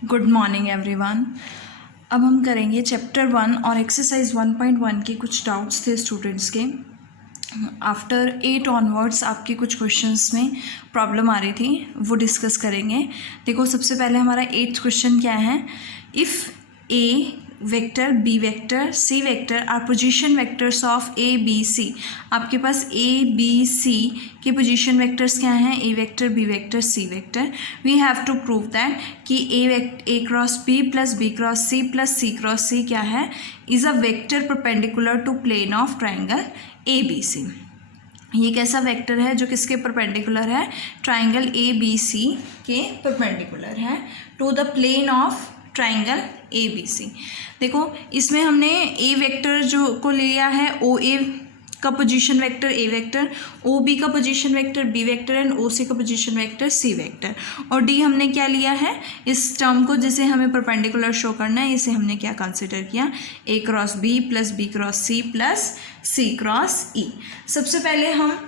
Good morning everyone. अब हम करेंगे चैप्टर 1 और एक्सरसाइज 1.1 के कुछ डाउट्स थे स्टूडेंट्स के। आफ्टर 8 ऑनवर्ड्स आपके कुछ क्वेश्चंस में प्रॉब्लम आ रही थी, वो डिस्कस करेंगे। देखो, सबसे पहले हमारा 8th क्वेश्चन क्या है। If A vector, B vector, C vector are position vectors of A B C. आपके पास ए बी सी के पोजीशन वेक्टर्स क्या हैं? A vector, B vector, C vector. We have to prove that कि A cross B plus B cross C plus C cross C क्या है? Is a vector perpendicular to plane of triangle A B C. ये कैसा vector है जो किसके perpendicular है? Triangle A B सी के परपेंडिकुलर है to the plane of triangle A B C. देखो, इसमें हमने ए वेक्टर जो को लिया है, ओ ए का position vector A vector, O B का position vector B vector and O C का पोजीशन वेक्टर सी वेक्टर, और डी हमने क्या लिया है? इस टर्म को जिसे हमें परपेंडिकुलर शो करना है, इसे हमने क्या कंसिडर किया? A cross B plus B cross C plus C cross E. सबसे पहले हम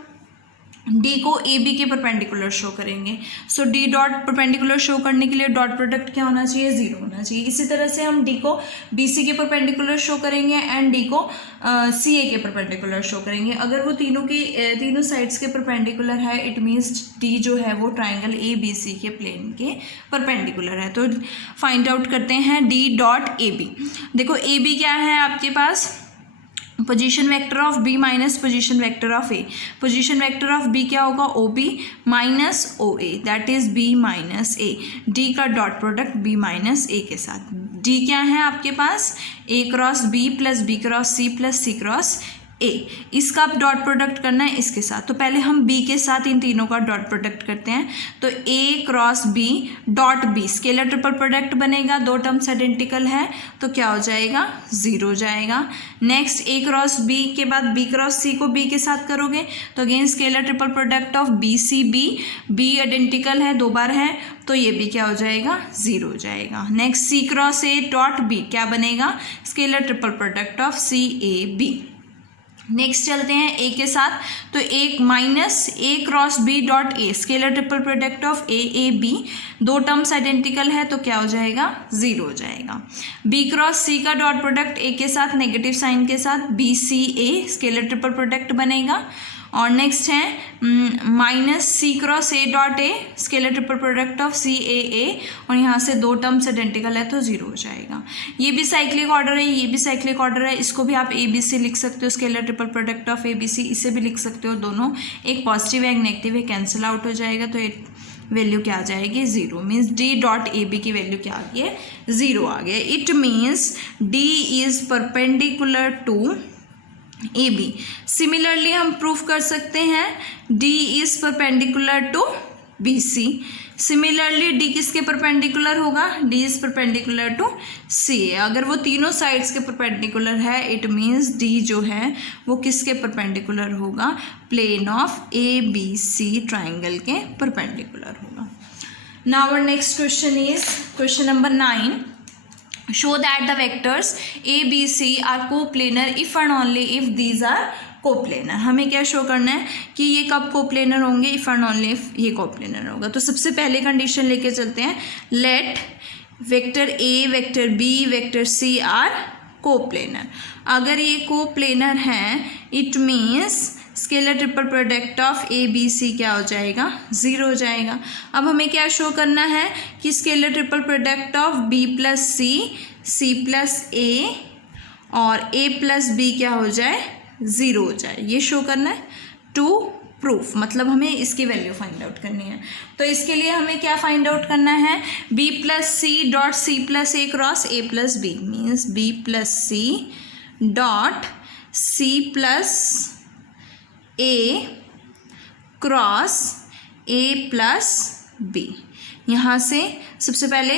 डी को ए बी के परपेंडिकुलर शो करेंगे। So D dot perpendicular show करने के लिए डॉट प्रोडक्ट क्या होना चाहिए? 0 होना चाहिए। इसी तरह से हम डी को बी सी के परपेंडिकुलर शो करेंगे एंड डी को सी ए के परपेंडिकुलर शो करेंगे। अगर वो तीनों साइड्स के परपेंडिकुलर है, इट मीन्स डी जो है वो ट्राइंगल ए बी सी के प्लेन के परपेंडिकुलर है। तो फाइंड आउट करते हैं डी डॉट ए बी। देखो, ए बी क्या है आपके पास? Position vector of B minus position vector of A. Position vector of B क्या होगा? O B minus O A, that is B minus A. D का dot product B minus A के साथ। D क्या है आपके पास? A cross B plus B cross C plus C cross A. इसका आप डॉट प्रोडक्ट करना है इसके साथ। तो पहले हम बी के साथ इन तीनों का डॉट प्रोडक्ट करते हैं। तो A cross B dot B, scalar triple product बनेगा। दो टर्म्स आइडेंटिकल है तो क्या हो जाएगा? 0 हो जाएगा। नेक्स्ट, ए क्रॉस बी के बाद बी क्रॉस सी को बी के साथ करोगे तो again scalar triple product of B C B, B identical है, 2 बार है तो ये भी क्या हो जाएगा? 0 हो जाएगा। Next, C cross A dot B क्या बनेगा? Scalar triple product of C A B. Next चलते हैं ए के साथ। तो एक minus A cross B dot A, scalar triple product of A B, 2 terms identical है तो क्या हो जाएगा? 0 हो जाएगा। बी क्रॉस सी का डॉट प्रोडक्ट ए के साथ नेगेटिव साइन के साथ B C A, scalar triple product बनेगा। और नेक्स्ट है minus C cross A dot A, scalar triple product of C A, और यहाँ से 2 टर्म्स आइडेंटिकल है तो 0 हो जाएगा। ये भी साइक्लिक ऑर्डर है, ये भी साइक्लिक ऑर्डर है। इसको भी आप ए बी सी लिख सकते हो, scalar triple product of A B C, इसे भी लिख सकते हो। दोनों एक पॉजिटिव है एक नेगेटिव है, कैंसिल आउट हो जाएगा तो वैल्यू क्या आ जाएगी? 0। Means D dot A B की वैल्यू क्या आ गई है? 0 आ गया। It means D is perpendicular to A B. Similarly हम प्रूफ कर सकते हैं D is perpendicular to B C. Similarly D किसके परपेंडिकुलर होगा? D is perpendicular to C A. अगर वो तीनों साइड्स के परपेंडिकुलर है, इट मीन्स डी जो है वो किसके परपेंडिकुलर होगा? Plane of A B C triangle के परपेंडिकुलर होगा। Now our next question is question number 9। Show that the vectors a b c are coplanar if and only if these are coplanar. हमें क्या show करना है कि ये कब coplanar होंगे? इफ एंड ओनली इफ ये कोप्लेनर होगा। तो सबसे पहले कंडीशन लेके चलते हैं। Let vector A vector B vector C are coplanar. अगर ये कोप्लेनर हैं, it means scalar triple product of A B C क्या हो जाएगा? 0 हो जाएगा। अब हमें क्या शो करना है कि scalar triple product of B plus C, C plus A और ए प्लस बी क्या हो जाए? 0 हो जाए। ये शो करना है टू प्रूफ, मतलब हमें इसकी वैल्यू फाइंड आउट करनी है। तो इसके लिए हमें क्या फाइंड आउट करना है? B plus C dot C plus A cross A plus B, means B plus C dot C plus A cross A plus B. यहाँ से सबसे पहले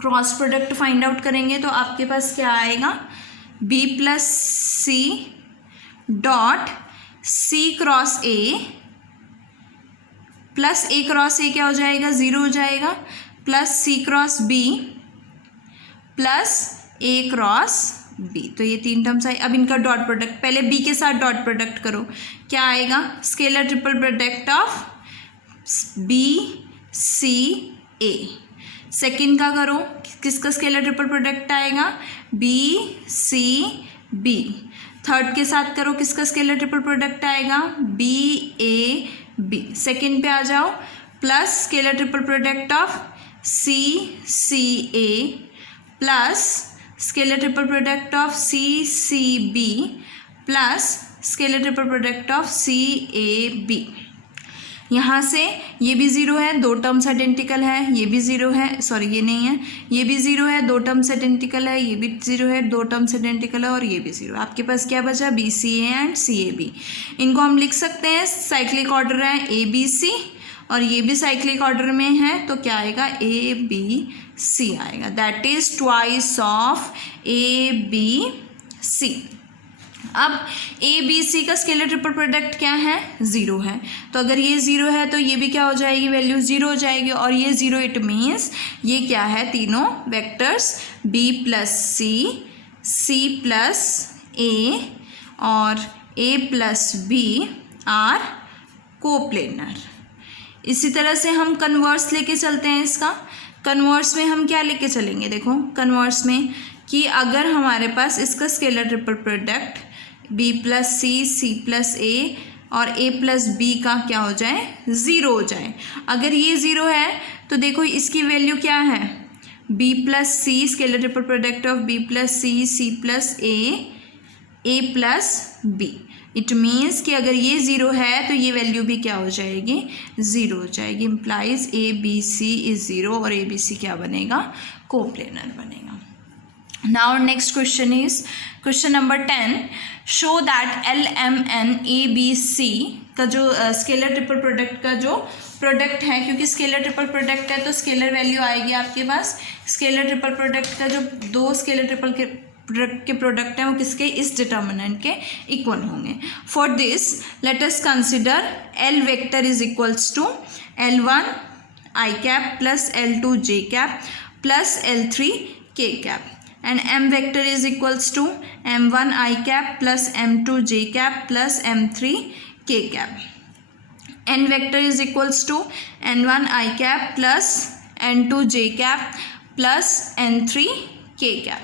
क्रॉस प्रोडक्ट फाइंड आउट करेंगे तो आपके पास क्या आएगा? B plus C dot C cross A plus A cross A क्या हो जाएगा? 0 हो जाएगा, plus C cross B plus A cross B. तो ये 3 टर्म्स आए। अब इनका डॉट प्रोडक्ट, पहले बी के साथ डॉट प्रोडक्ट करो, क्या आएगा? Scalar triple product of B C A. Second का करो, किसका स्केलर ट्रिपल प्रोडक्ट आएगा, बी सी बी। थर्ड के साथ करो, किसका स्केलर ट्रिपल प्रोडक्ट आएगा, बी ए बी। सेकंड पे आ जाओ, plus scalar triple product of C C A plus scalar triple product of C C B plus scalar triple product of C A B. यहाँ से ये भी zero है, दो टर्म्स आइडेंटिकल है, ये भी ज़ीरो है, सॉरी ये नहीं है, ये भी ज़ीरो है, दो टर्म्स आइडेंटिकल है, ये भी ज़ीरो है, दो टर्म्स आइडेंटिकल है, और ये भी ज़ीरो। आपके पास क्या बचा, B C A and C A B. इनको हम लिख सकते हैं, साइक्लिक ऑर्डर है ए बी सी, और ये भी साइक्लिक ऑर्डर में है, तो क्या आएगा, ए बी सी आएगा। That is twice of A B C. अब ए बी सी का स्केलर ट्रिपल प्रोडक्ट क्या है, ज़ीरो है, तो अगर ये ज़ीरो है तो ये भी क्या हो जाएगी, वैल्यू ज़ीरो हो जाएगी, और ये ज़ीरो, इट मीन्स ये क्या है, तीनों vectors B plus C, C plus A और A plus B are coplanar. इसी तरह से हम कन्वर्स लेके चलते हैं इसका। कन्वर्स में हम क्या लेके चलेंगे, देखो कन्वर्स में कि अगर हमारे पास इसका scalar triple product B plus C, C plus A और ए प्लस बी का क्या हो जाए, ज़ीरो हो जाए। अगर ये ज़ीरो है तो देखो इसकी वैल्यू क्या है, B plus C, scalar triple product of B plus C, C plus A plus B. It means कि अगर ये ज़ीरो है तो ये वैल्यू भी क्या हो जाएगी, ज़ीरो हो जाएगी। Implies A B C is zero, और ए बी सी क्या बनेगा, कोप्लेनर बनेगा। Now next question is question number 10। Show that L M N A B C का जो स्केलर ट्रिपल प्रोडक्ट का जो प्रोडक्ट है, क्योंकि स्केलर ट्रिपल प्रोडक्ट है तो स्केलर वैल्यू आएगी आपके पास। स्केलर ट्रिपल प्रोडक्ट का जो दो स्केलर ट्रिपल के प्रोडक्ट हैं वो किसके, इस डिटर्मिनेंट के इक्वल होंगे। For this let us consider L vector is equals to L1 I cap plus L2 J cap plus L3 K cap, and m vector is equals to m1 I cap plus m2 j cap plus m3 k cap. n vector is equals to n1 I cap plus n2 j cap plus n3 k cap.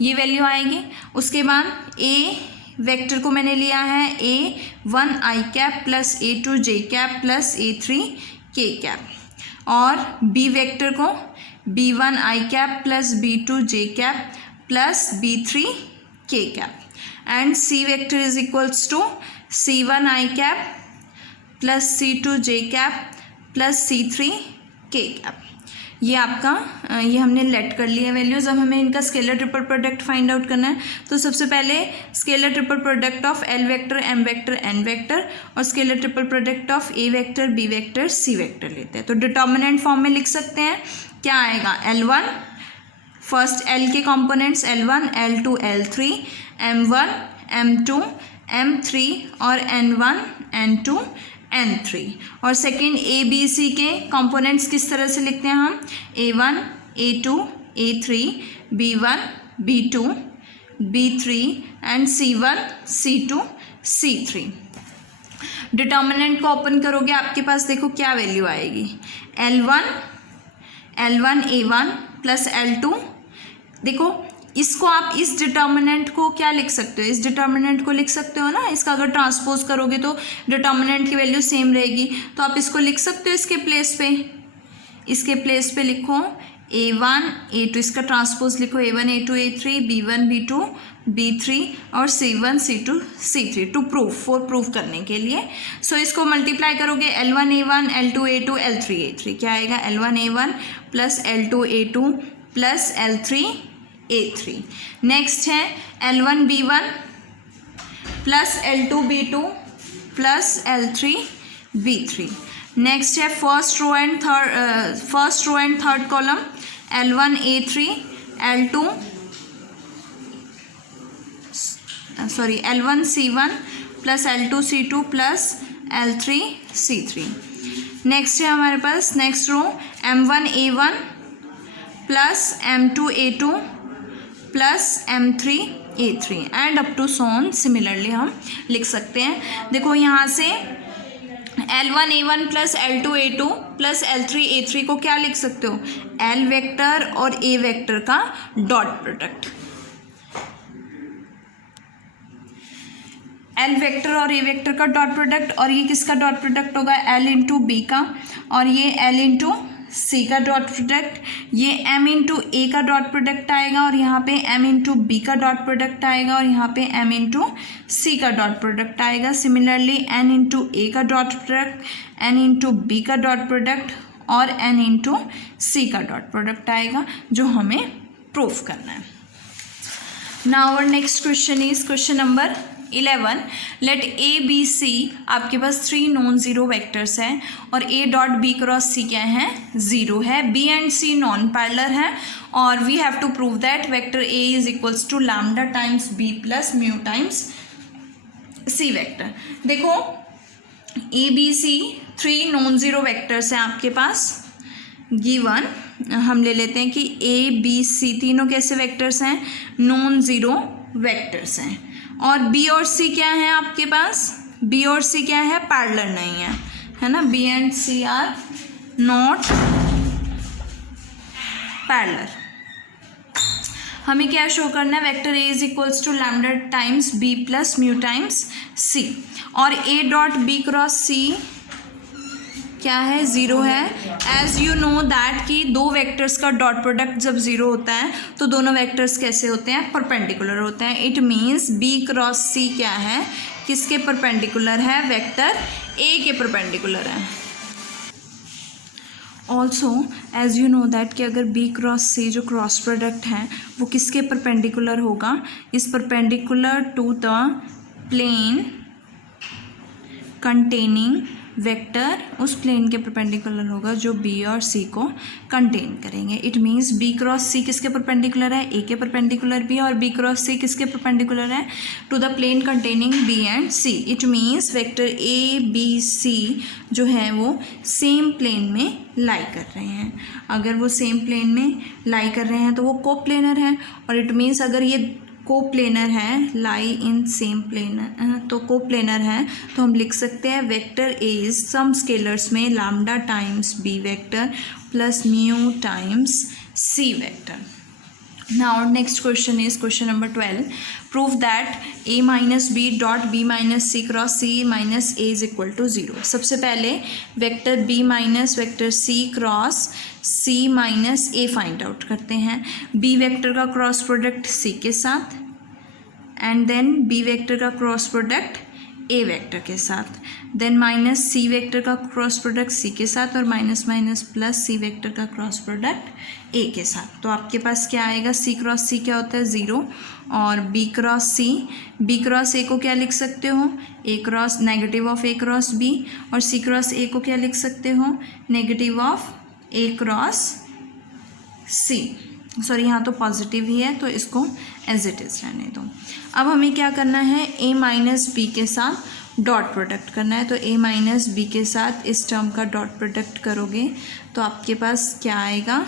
ये value आएगी। उसके बाद a vector को मैंने लिया है a1 I cap plus a2 j cap plus a3 k cap, और b vector को b1 I cap plus b2 j cap plus b3 k cap, and c vector is equals to c1 I cap plus c2 j cap plus c3 k cap। ये आपका ये हमने late कर लिया values. अब हमें इनका scalar triple product find out करना है, तो सबसे पहले scalar triple product of L vector, M vector, N vector, और scalar triple product of A vector, B vector, C vector लेते हैं। तो डिटर्मिनेंट फॉर्म में लिख सकते हैं, क्या आएगा, L1 फर्स्ट एल के components L1, L2, L3, M1, M2, M3 और N1, N2, N3, और सेकेंड ए बी सी के कंपोनेंट्स किस तरह से लिखते हैं हम, A1, A2, A3, B1, B2, B3 and C1, C2, C3। Determinant को ओपन करोगे आपके पास देखो क्या वैल्यू आएगी, L1 A1 प्लस L2। देखो इसको आप इस डिटर्मिनेंट को क्या लिख सकते हो, इस डिटर्मिनेंट को लिख सकते हो ना, इसका अगर ट्रांसपोज करोगे तो डिटर्मिनेंट की वैल्यू सेम रहेगी, तो आप इसको लिख सकते हो इसके प्लेस पे, इसके प्लेस पे लिखो A1 A2, इसका ट्रांसपोज लिखो A1 A2 A3, B1 B2 B3 और C1 C2 C3 to proof, for proof करने के लिए। सो इसको मल्टीप्लाई करोगे L1 A1 L2 A2 L3 A3, क्या आएगा, L1 A1 plus L2 A2 plus L3 A3। Next है L1 B1 plus L2 B2 plus L3 B3। Next है first row and third column L1 A3 L1 C1 plus L2 C2 plus L3 C3। Next है हमारे पास next row M1 A1 plus M2 A2 plus M3 A3 and up to so on. Similarly हम लिख सकते हैं। देखो यहाँ से L1 A1 plus L2 A2 plus L3 A3 को क्या लिख सकते हो, L वेक्टर और A वेक्टर का डॉट प्रोडक्ट। L वेक्टर और A वेक्टर का डॉट प्रोडक्ट, और ये किसका डॉट प्रोडक्ट होगा, L इंटू बी का, और ये L इंटू सी का डॉट प्रोडक्ट, ये M इंटू ए का डॉट प्रोडक्ट आएगा, और यहाँ पे M इंटू बी का डॉट प्रोडक्ट आएगा, और यहाँ पे M इंटू सी का डॉट प्रोडक्ट आएगा। सिमिलरली N इंटू ए का dot product, N into B का डॉट प्रोडक्ट, और N इंटू सी का डॉट प्रोडक्ट आएगा, जो हमें प्रूफ करना है। Now our next question is question number 11। Let A B C, आपके पास 3 नॉन ज़ीरो वेक्टर्स हैं, और A dot B cross C क्या है, ज़ीरो है। B and C non parallel है, और we have to prove that vector A is equals to lambda times B plus mu times C vector. देखो A B C 3 non zero vectors हैं आपके पास given. हम ले लेते हैं कि ए बी सी तीनों कैसे वेक्टर्स हैं, नॉन ज़ीरो वेक्टर्स हैं, और बी और सी क्या है आपके पास, बी और सी क्या है, पैरेलल नहीं है ना, B and C are not parallel. हमें क्या शो करना है, vector A is equals to lambda times B plus mu times C, और A dot B cross C क्या है, ज़ीरो है। एज यू नो दैट कि दो वेक्टर्स का डॉट प्रोडक्ट जब ज़ीरो होता है तो दोनों वेक्टर्स कैसे होते हैं, परपेंडिकुलर होते हैं। It means B cross C क्या है, किसके परपेंडिकुलर है, वेक्टर ए के परपेंडिकुलर है। Also as you know that कि अगर बी क्रॉस सी जो क्रॉस प्रोडक्ट है वो किसके परपेंडिकुलर होगा, is perpendicular to the plane containing vector, उस प्लेन के परपेंडिकुलर होगा जो बी और सी को कंटेन करेंगे। It means B cross C किसके परपेंडिकुलर है, ए के परपेंडिकुलर भी, और बी क्रॉस सी किसके परपेंडिकुलर है, to the plane containing B and C. It means vector A B C जो है वो सेम प्लेन में लाई कर रहे हैं। अगर वो सेम प्लेन में लाई कर रहे हैं तो वो कोप्लेनर है, और इट मीन्स अगर ये कोप्लेनर है, लाई इन सेम प्लेनर, तो कोप्लेनर है, तो हम लिख सकते हैं vector A is some scalars में lambda times B vector plus mu times C vector. Now next question is question number 12। Prove that A minus B dot B minus C cross C minus A is equal to zero. सबसे पहले vector B minus vector C cross C minus A find out करते हैं। B vector का cross product सी के साथ, and then B vector का cross product ए vector के साथ, देन माइनस सी वेक्टर का क्रॉस प्रोडक्ट सी के साथ, और minus minus plus C vector का क्रॉस प्रोडक्ट ए के साथ। तो आपके पास क्या आएगा, सी क्रॉस सी क्या होता है, ज़ीरो, और B cross C, B cross A को क्या लिख सकते हो, A cross negative of A cross B, और सी क्रॉस ए को क्या लिख सकते हो, negative of A cross C. Sorry यहाँ तो पॉजिटिव ही है तो इसको एज इट इज़ रहने दो। अब हमें क्या करना है, ए माइनस बी के साथ डॉट प्रोडक्ट करना है। तो ए माइनस बी के साथ इस टर्म का डॉट प्रोडक्ट करोगे तो आपके पास क्या आएगा,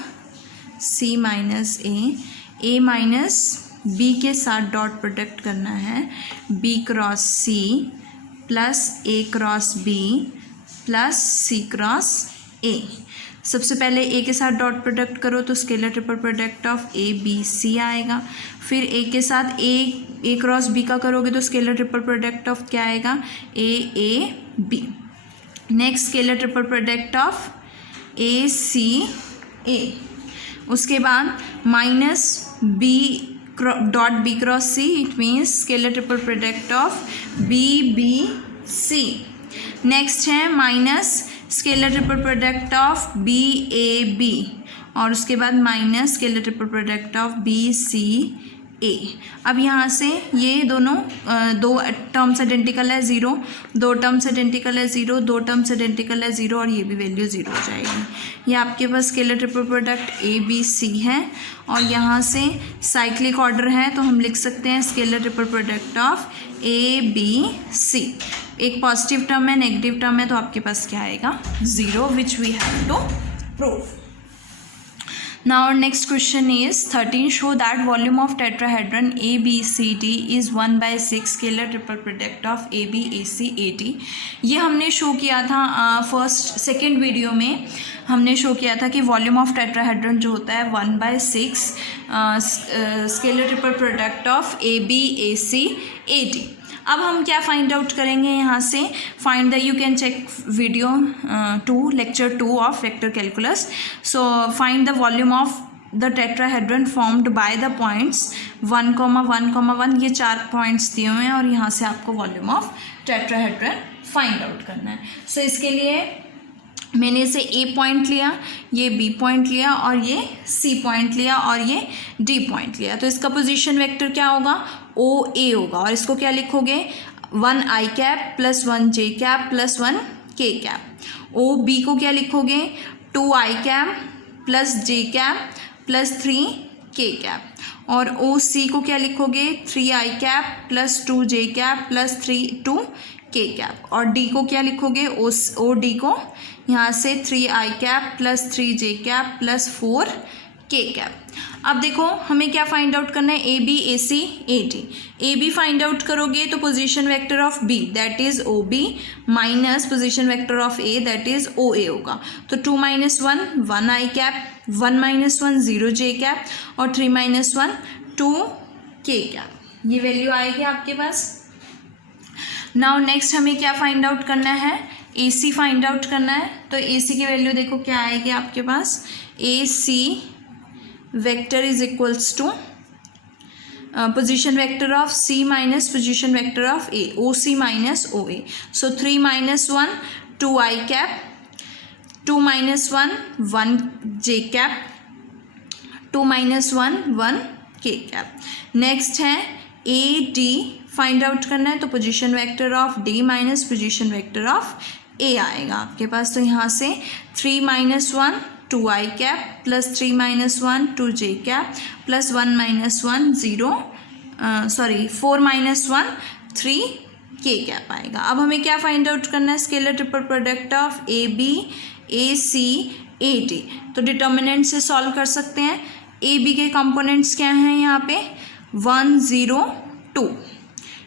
C minus A minus B के साथ डॉट प्रोडक्ट करना है, B cross C plus A cross B plus C cross A. सबसे पहले ए के साथ डॉट प्रोडक्ट करो तो scalar triple product of A B C आएगा। फिर ए के साथ ए क्रॉस बी का करोगे तो स्केलर ट्रिपल प्रोडक्ट ऑफ क्या आएगा, A B. Next scalar triple product of A C A. उसके बाद minus B dot B cross C, it means scalar triple product of B B C. Next है minus scalar triple product of B A B, और उसके बाद minus scalar triple product of B C A. अब यहाँ से ये दोनों दो टर्म्स आइडेंटिकल है, ज़ीरो, दो टर्म्स आइडेंटिकल है, ज़ीरो, दो टर्म्स आइडेंटिकल है, ज़ीरो, और ये भी वैल्यू ज़ीरो हो जाएगी। ये आपके पास scalar triple product A B C है, और यहाँ से साइक्लिक ऑर्डर है तो हम लिख सकते हैं scalar triple product of A B C. एक पॉजिटिव टर्म है, नेगेटिव टर्म है, तो आपके पास क्या आएगा, zero, which we have to prove. Now our next question is 13. Show that volume of tetrahedron ABCD is 1/6 scalar triple product of AB AC AD. ये हमने शो किया था सेकेंड वीडियो में हमने शो किया था कि वॉल्यूम ऑफ टेट्राहेड्रन जो होता है 1/6 scalar triple product of AB AC AD. अब हम क्या फाइंड आउट करेंगे यहाँ से, find the, you can check video 2 lecture 2 of vector calculus. So find the volume of the tetrahedron formed by the points 1, 1, 1. ये 4 पॉइंट्स दिए हुए हैं और यहाँ से आपको volume of tetrahedron find out करना है. सो इसके लिए मैंने इसे A पॉइंट लिया, ये B पॉइंट लिया और ये C पॉइंट लिया और ये D पॉइंट लिया. तो इसका पोजीशन वेक्टर क्या होगा, OA होगा. और इसको क्या लिखोगे, 1 i cap plus 1 j cap plus 1 k cap. OB को क्या लिखोगे, 2 i cap plus j cap plus 3 k cap. और OC को क्या लिखोगे, 3 i cap plus 2 j cap plus 2 k cap. और D को क्या लिखोगे, OD को यहाँ से 3 i cap plus 3 j cap plus 4 k cap. अब देखो हमें क्या फाइंड आउट करना है, AB AC AD. AB find out करोगे तो position vector of B that is OB minus position vector of A that is OA होगा. तो 2 - 1 1 i कैप, 1 - 1 0 j कैप और 3 - 1 2 k कैप. ये वैल्यू आएगी आपके पास. नाउ नेक्स्ट हमें क्या फाइंड आउट करना है, AC फाइंड आउट करना है. तो AC की वैल्यू देखो क्या आएगी आपके पास, AC vector is equals to position vector of C minus position vector of A, OC minus OA. So 3 - 1 2 i cap, 2 - 1 1 j cap, 2 - 1 1 k cap. Next है AD फाइंड आउट करना है. तो position vector of D minus position vector of A आएगा आपके पास. तो यहाँ से 3 - 1 2 i cap plus 3 - 1 2 j cap plus 1 - 1 0 4 - 1 3 k cap आएगा. अब हमें क्या फाइंड आउट करना है, scalar triple product of AB AC AD. तो डिटर्मिनेंट से सॉल्व कर सकते हैं. AB के कंपोनेंट्स क्या हैं यहाँ पे, 1 0 2.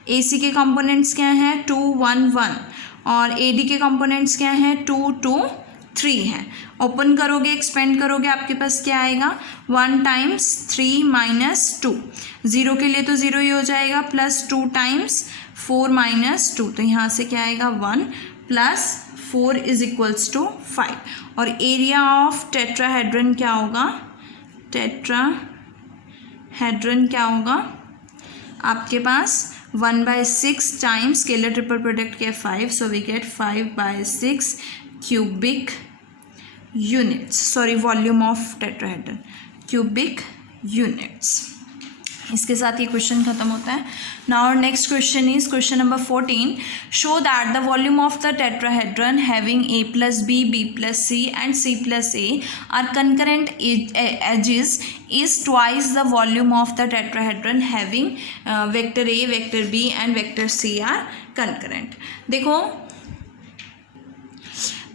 AC के कंपोनेंट्स क्या हैं, 2 1 1. और AD के कंपोनेंट्स क्या हैं, 2 2 3 हैं. ओपन करोगे एक्सपेंड करोगे आपके पास क्या आएगा, 1 टाइम्स 3 माइनस 2. 0 के लिए तो 0 ही हो जाएगा, प्लस 2 टाइम्स 4 माइनस 2. तो यहाँ से क्या आएगा, 1 प्लस 4 इज इक्वल्स टू 5. और एरिया ऑफ टेट्राहेड्रन क्या होगा, टेट्राहेड्रन क्या होगा आपके पास, 1/6 टाइम्स स्केलर ट्रिपल प्रोडक्ट क्या है 5. So we get 5/6 cubic units, volume of tetrahedron cubic units. इसके साथ ये क्वेश्चन खत्म होता है. Now our next question is question number 14. Show that the volume of the tetrahedron having A + B B + C and C + A are concurrent edges is twice the volume of the tetrahedron having vector A, vector B and vector C are concurrent.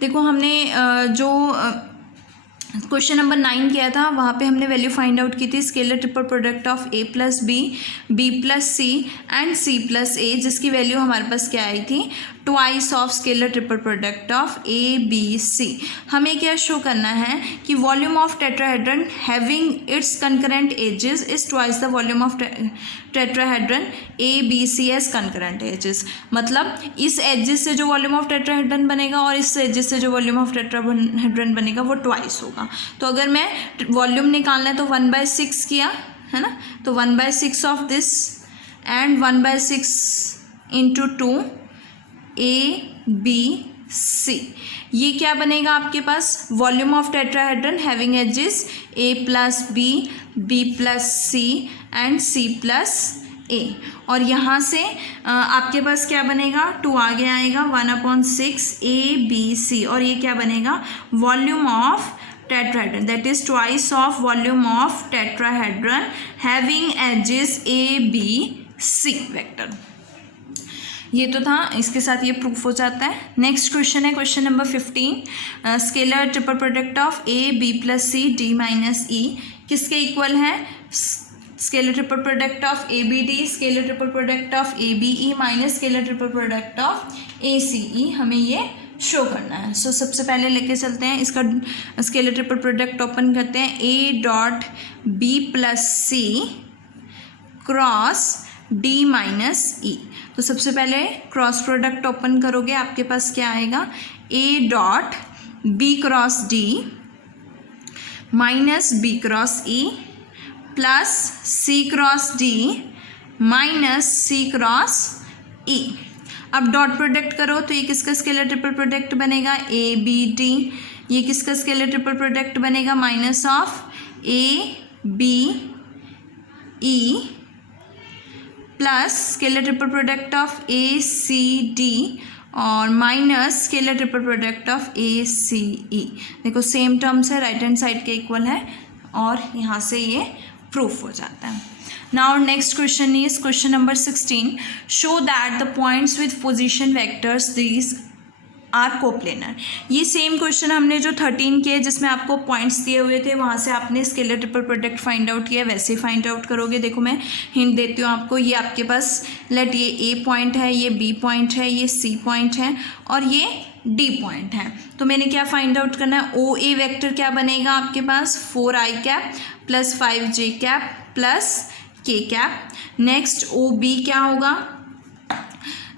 देखो हमने जो question number 9 किया था वहाँ पे हमने value find out की थी scalar triple product of A + B B + C and C + A, जिसकी वैल्यू हमारे पास क्या आई थी, twice of scalar triple product of A B C. हमें क्या शो करना है कि volume of tetrahedron having its concurrent edges is twice the volume of tetrahedron A B C as concurrent edges. मतलब इस एजेस से जो वॉल्यूम ऑफ टेट्राहेड्रन बनेगा और इस एजेस से जो वॉल्यूम ऑफ टेट्राहेड्रन बनेगा वो ट्वाइस होगा. तो अगर मैं वॉल्यूम निकालना है तो 1/6 किया है ना, तो 1/6 of this and 1/6 into 2 A B C. ये क्या बनेगा आपके पास, volume of tetrahedron having edges A + B B + C and C + A. और यहाँ से आपके पास क्या बनेगा, 2 आगे आएगा, 1/6 A B C. और ये क्या बनेगा, volume of tetrahedron, that is twice of volume of tetrahedron having edges A B C vector. ये तो था, इसके साथ ये प्रूफ हो जाता है। नेक्स्ट क्वेश्चन है question number 15, scalar triple product of A B plus C D minus E किसके इक्वल है? Scalar triple product of A B D, scalar triple product of A B E minus scalar triple product of A C E, हमें ये show करना है। सो सबसे पहले लेके चलते हैं इसका स्केलर ट्रिपल प्रोडक्ट ओपन करते हैं, A dot B plus C cross D minus E. तो सबसे पहले क्रॉस प्रोडक्ट ओपन करोगे, आपके पास क्या आएगा? A dot B cross D minus B cross E plus C cross D minus C cross E. अब डॉट प्रोडक्ट करो तो ये किसका स्केलर ट्रिपल प्रोडक्ट बनेगा? A B D. ये किसका स्केलर ट्रिपल प्रोडक्ट बनेगा? Minus of A B E plus scalar triple product of A C D और minus scalar triple product of A C E. देखो सेम टर्म्स है, right hand side के equal है और यहाँ से ये प्रूफ हो जाता है। Now next question is question number 16, show that the points with position vectors these are coplanar. ये सेम क्वेश्चन हमने जो 13 किए जिसमें आपको पॉइंट्स दिए हुए थे, वहाँ से आपने scalar triple product find out किया, वैसे ही फाइंड आउट करोगे। देखो मैं हिंट देती हूँ आपको, ये आपके पास लेट ये ए पॉइंट है, ये बी पॉइंट है, ये सी पॉइंट है और ये डी पॉइंट है। तो मैंने क्या फाइंड आउट करना है? ओ ए वेक्टर क्या बनेगा आपके पास? 4i cap plus 5j cap plus k cap. Next O B क्या होगा?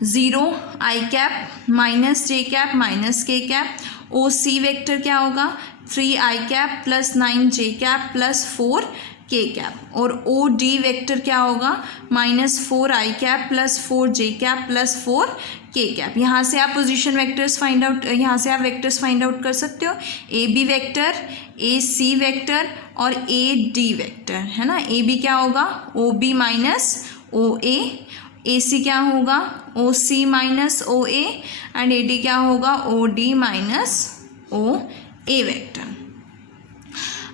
0i cap minus j cap minus k cap. O C vector क्या होगा? 3i cap plus 9j cap plus 4k cap. और O D vector क्या होगा? Minus 4i cap plus 4j cap plus 4k cap. यहाँ से आप position vectors find out, यहाँ से आप वेक्टर्स फाइंड आउट कर सकते हो, A B vector, A C vector और ए डी वेक्टर, है ना। ए बी क्या होगा? ओ बी माइनस ओ ए सी क्या होगा? O C minus O A and A D क्या होगा? O D minus O A vector.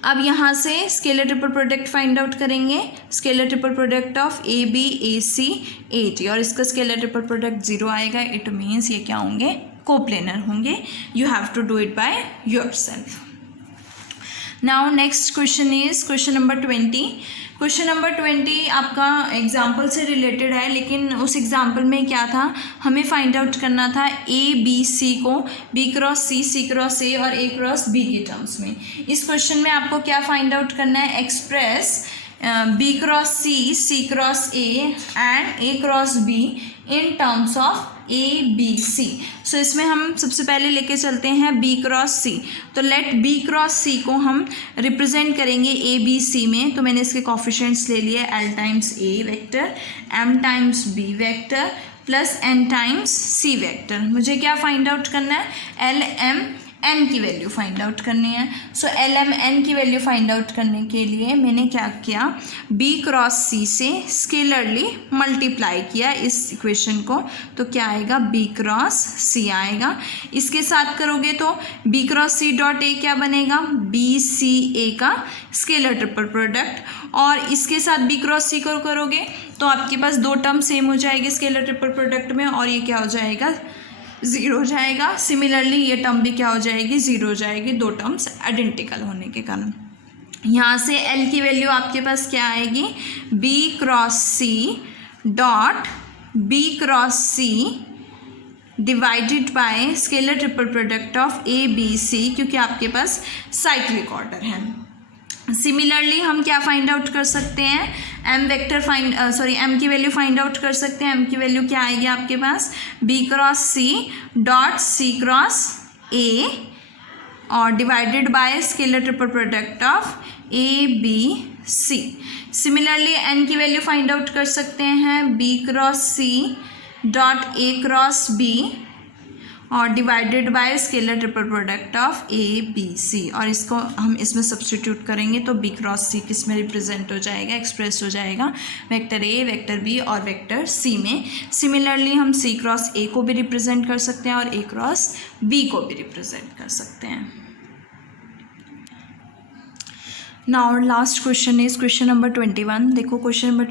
अब यहाँ से scalar triple product find out करेंगे, scalar triple product of A B A C A D, और इसका स्केलर ट्रिपल प्रोडक्ट 0 आएगा। It means ये क्या होंगे? कोप्लेनर होंगे। You have to do it by yourself. Now next question is question number 20। Question number 20 आपका example से related है, लेकिन उस एग्जाम्पल में क्या था, हमें फाइंड आउट करना था ए बी सी को B cross C cross A और ए क्रॉस बी की टर्म्स में। इस क्वेश्चन में आपको क्या फाइंड आउट करना है? Express B cross C cross A and A cross B in terms of A B C. So इसमें हम सबसे पहले लेके चलते हैं बी क्रॉस सी। तो लेट बी क्रॉस सी को हम रिप्रेजेंट करेंगे ए बी सी में। तो मैंने इसके कोफिशिएंट्स ले लिए, L times A vector, M times B vector plus N times C vector. मुझे क्या फाइंड आउट करना है? एल एम एन की वैल्यू फाइंड आउट करनी है। सो एल एम एन की वैल्यू फाइंड आउट करने के लिए मैंने क्या किया? बी क्रॉस सी से स्केलरली मल्टीप्लाई किया इस इक्वेशन को। तो क्या आएगा? बी क्रॉस सी आएगा। इसके साथ करोगे तो B cross C dot A क्या बनेगा? बी सी ए का स्केलर ट्रिपल प्रोडक्ट। और इसके साथ बी क्रॉस सी को करोगे तो आपके पास दो टर्म सेम हो जाएगी स्केलर ट्रिपल प्रोडक्ट में, और ये क्या हो जाएगा? 0 हो जाएगा। सिमिलरली ये टर्म भी क्या हो जाएगी? 0 हो जाएगी, दो टर्म्स आइडेंटिकल होने के कारण। यहाँ से L की वैल्यू आपके पास क्या आएगी? B cross C dot B cross C divided by scalar triple product of A B C, क्योंकि आपके पास साइक्लिक ऑर्डर है। सिमिलरली हम क्या फाइंड आउट कर सकते हैं? एम वेक्टर एम की वैल्यू फाइंड आउट कर सकते हैं। एम की वैल्यू क्या आएगी आपके पास? B cross C dot C cross A और divided by scalar triple product of A B C. Similarly N की वैल्यू फाइंड आउट कर सकते हैं, B cross C dot A cross B और divided by scalar triple product of A B C. और इसको हम इसमें सब्स्टिट्यूट करेंगे तो बी क्रॉस सी किस में रिप्रेजेंट हो जाएगा? एक्सप्रेस हो जाएगा वेक्टर ए, वेक्टर बी और वेक्टर सी में। सिमिलरली हम सी क्रॉस ए को भी रिप्रेजेंट कर सकते हैं और ए क्रॉस बी को भी रिप्रेजेंट कर सकते हैं। Now last question is question number 21। देखो क्वेश्चन नंबर